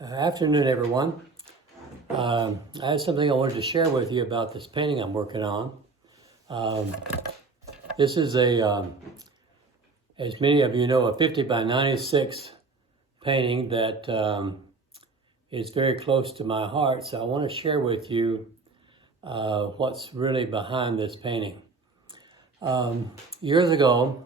Afternoon, everyone. I had something I wanted to share with you about this painting I'm working on. This is as many of you know, a 50 by 96 painting that is very close to my heart. So I want to share with you what's really behind this painting. Years ago,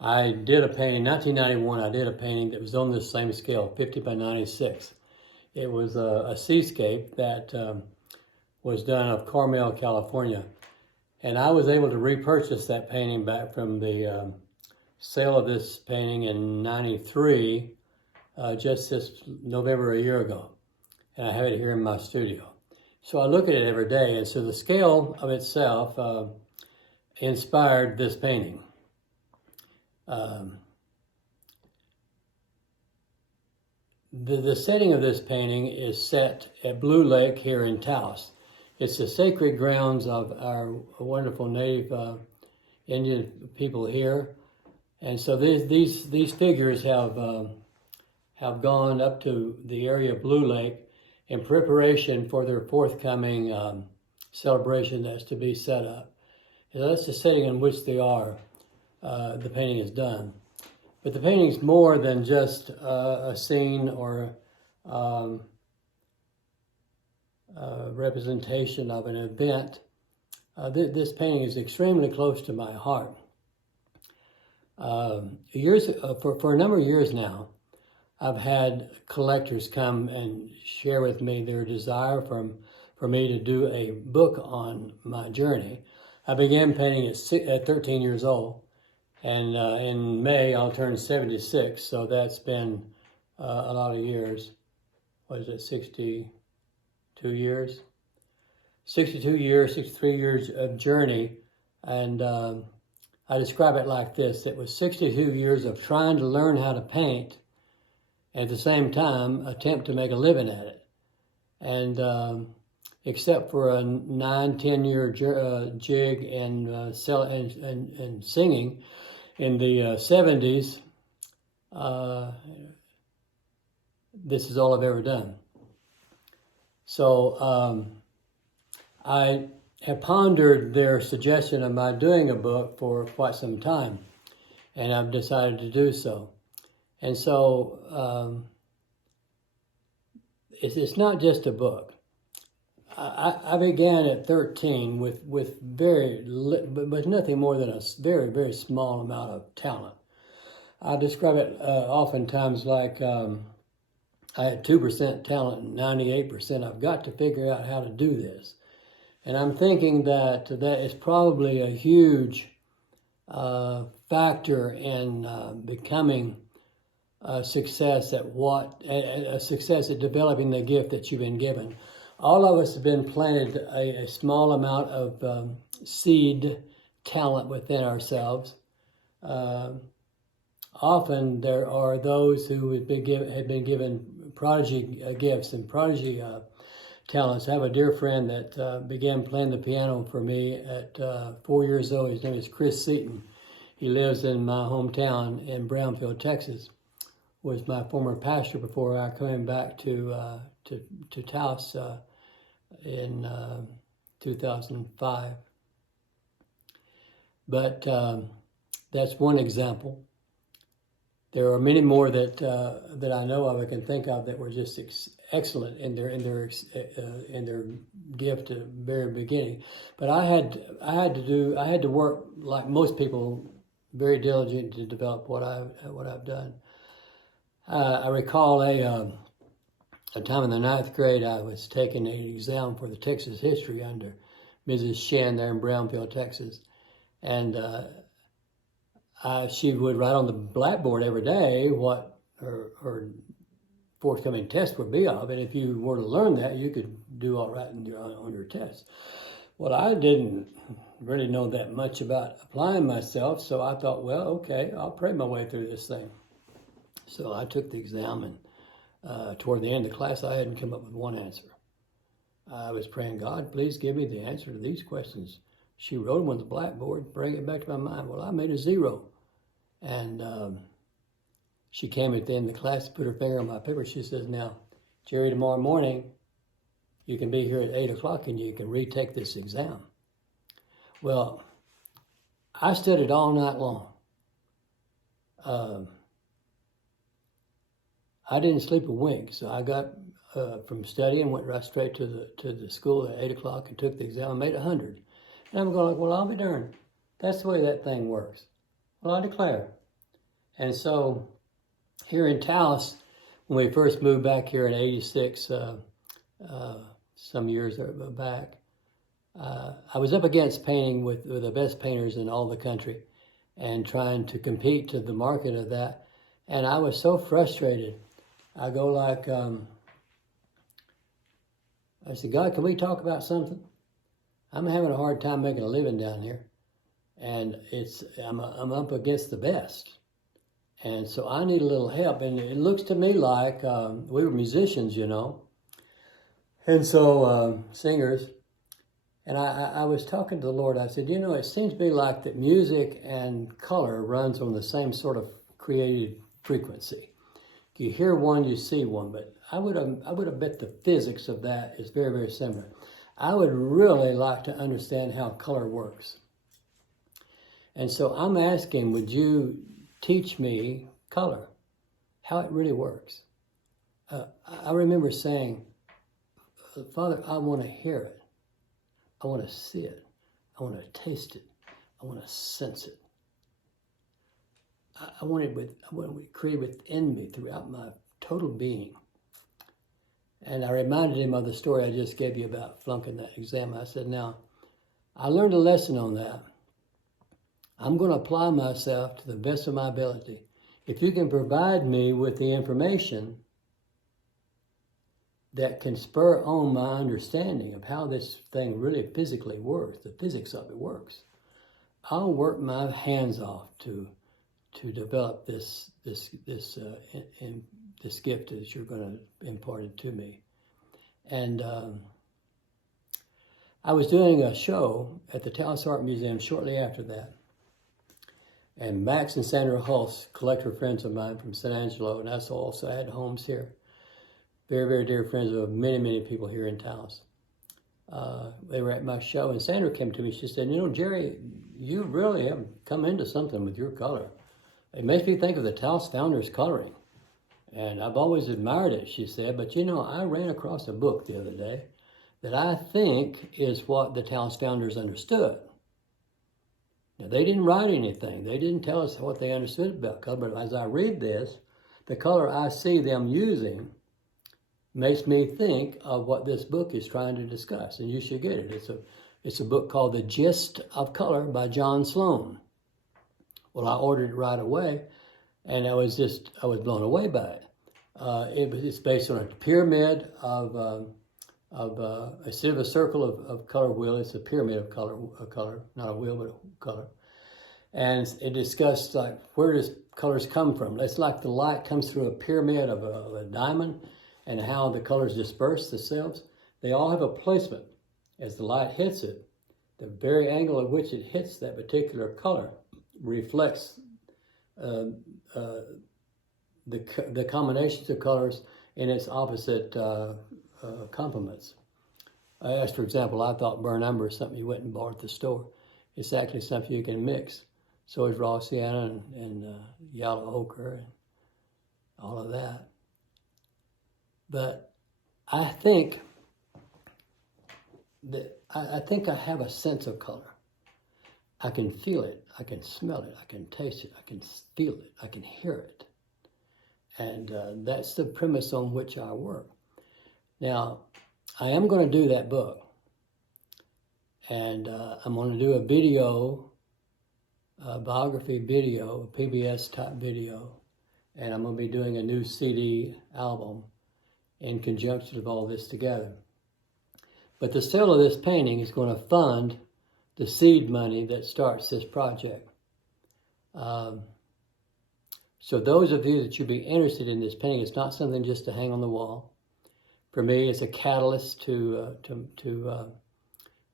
I did a painting, 1991, I did a painting that was on this same scale, 50 by 96. It was a seascape that was done of Carmel, California. And I was able to repurchase that painting back from the sale of this painting in 93, just this November a year ago. And I have it here in my studio. So I look at it every day, and so the scale of itself inspired this painting. The setting of this painting is set at Blue Lake here in Taos. It's the sacred grounds of our wonderful native Indian people here, and so these figures have gone up to the area of Blue Lake in preparation for their forthcoming celebration that's to be set up. And that's the setting in which they are. The painting is done. But the painting's more than just a scene or a representation of an event. This painting is extremely close to my heart. For a number of years now, I've had collectors come and share with me their desire for me to do a book on my journey. I began painting at 13 years old. And in May, I'll turn 76, so that's been a lot of years. What is it, 62 years? 62 years, 63 years of journey, and I describe it like this. It was 62 years of trying to learn how to paint, and at the same time, attempt to make a living at it. And except for a 9-10 year jig and singing, in the 70s, this is all I've ever done. So I have pondered their suggestion of my doing a book for quite some time, and I've decided to do so. And so it's not just a book. I began at 13 with nothing more than a very, very small amount of talent. I describe it oftentimes like I had 2% talent and 98% I've got to figure out how to do this. And I'm thinking that is probably a huge factor in becoming a success at developing the gift that you've been given. All of us have been planted a small amount of seed talent within ourselves. Often there are those who have been given prodigy gifts and prodigy talents. I have a dear friend that began playing the piano for me at 4 years old. His name is Chris Seaton. He lives in my hometown in Brownfield, Texas. Was my former pastor before I came back to Taos in 2005. But that's one example. There are many more that I know of, I can think of, that were just excellent in their gift at the very beginning. But I had to work like most people, very diligent to develop what I've done. I recall a time in the 9th grade, I was taking an exam for the Texas history under Mrs. Shen there in Brownfield, Texas. And she would write on the blackboard every day what her forthcoming test would be of. And if you were to learn that, you could do all right on your test. Well, I didn't really know that much about applying myself, so I thought, well, okay, I'll pray my way through this thing. So I took the exam, and toward the end of the class, I hadn't come up with one answer. I was praying, God, please give me the answer to these questions. She wrote them on the blackboard, bring it back to my mind. Well, I made a 0. And she came at the end of the class, put her finger on my paper. She says, now, Jerry, tomorrow morning, you can be here at 8 o'clock and you can retake this exam. Well, I studied all night long. I didn't sleep a wink, so I got from studying, went right straight to the school at 8 o'clock and took the exam. I made 100. And I'm going, well, I'll be darned. That's the way that thing works. Well, I declare. And so here in Taos, when we first moved back here in 86, some years back, I was up against painting with the best painters in all the country and trying to compete to the market of that. And I was so frustrated. I go like, I said, God, can we talk about something? I'm having a hard time making a living down here. And I'm up against the best. And so I need a little help. And it looks to me like we were musicians, you know. And so singers. And I was talking to the Lord. I said, you know, it seems to me like that music and color runs on the same sort of created frequency. You hear one, you see one, but I would have bet the physics of that is very, very similar. I would really like to understand how color works. And so I'm asking, would you teach me color, how it really works? I remember saying, Father, I want to hear it. I want to see it. I want to taste it. I want to sense it. I want it created within me throughout my total being. And I reminded him of the story I just gave you about flunking that exam. I said, now, I learned a lesson on that. I'm going to apply myself to the best of my ability. If you can provide me with the information that can spur on my understanding of how this thing really physically works, the physics of it works, I'll work my hands off to develop this gift that you're going to impart it to me. And I was doing a show at the Taos Art Museum shortly after that. And Max and Sandra Hulse, collector friends of mine from San Angelo, and I also had homes here. Very, very dear friends of many, many people here in Taos. They were at my show, and Sandra came to me. She said, you know, Jerry, you really have come into something with your color. It makes me think of the Taos founders' coloring. And I've always admired it, she said. But, you know, I ran across a book the other day that I think is what the Taos founders understood. Now, they didn't write anything. They didn't tell us what they understood about color. But as I read this, the color I see them using makes me think of what this book is trying to discuss. And you should get it. It's a book called The Gist of Color by John Sloan. Well, I ordered it right away, and I was blown away by it. It's based on a pyramid of instead of a circle of color wheel, it's a pyramid of color, not a wheel, but a color. And it discussed like where does colors come from? It's like the light comes through a pyramid of a diamond, and how the colors disperse themselves. They all have a placement. As the light hits it, the very angle at which it hits that particular color reflects the combinations of colors in its opposite complements. As for example, I thought burnt umber is something you went and bought at the store. It's actually something you can mix. So is raw sienna and yellow ochre and all of that. But I think that I have a sense of color. I can feel it, I can smell it, I can taste it, I can feel it, I can hear it. And that's the premise on which I work. Now, I am going to do that book. And I'm going to do a video, a biography video, a PBS type video. And I'm going to be doing a new CD album in conjunction with all this together. But the sale of this painting is going to fund the seed money that starts this project. So those of you that should be interested in this painting, it's not something just to hang on the wall. For me, it's a catalyst to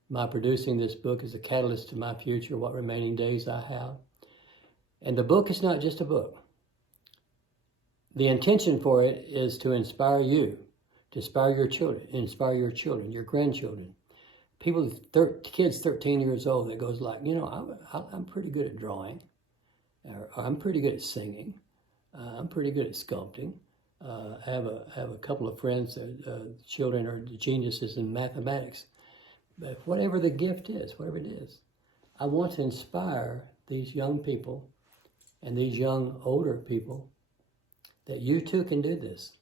my producing this book is a catalyst to my future, what remaining days I have. And the book is not just a book. the intention for it is to inspire you, to inspire your children, your grandchildren. People, kids 13 years old that goes like, I'm pretty good at drawing, or I'm pretty good at singing, I'm pretty good at sculpting. I have a couple of friends that children are geniuses in mathematics. But whatever the gift is, whatever it is, I want to inspire these young people and these young older people that you too can do this.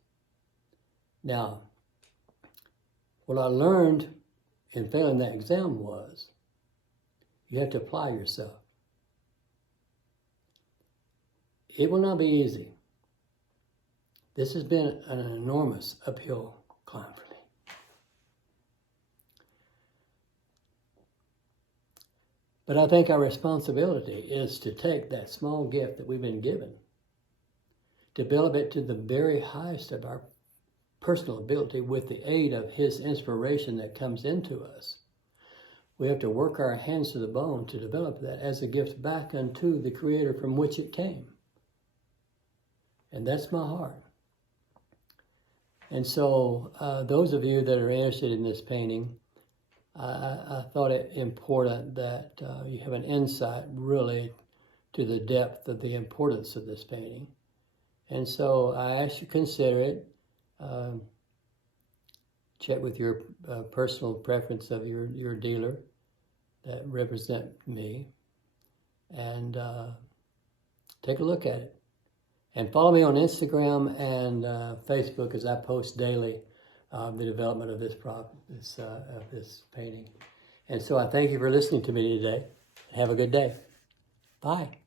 Now, what I learned in failing that exam was you have to apply yourself. It will not be easy. This has been an enormous uphill climb for me. But I think our responsibility is to take that small gift that we've been given, develop it to the very highest of our personal ability with the aid of His inspiration that comes into us. We have to work our hands to the bone to develop that as a gift back unto the Creator from which it came. And that's my heart. And so those of you that are interested in this painting, I thought it important that you have an insight really to the depth of the importance of this painting. And so I ask you to consider it. Check with your personal preference of your dealer that represent me, and take a look at it. And follow me on Instagram and Facebook as I post daily the development of this painting. And so I thank you for listening to me today. Have a good day. Bye.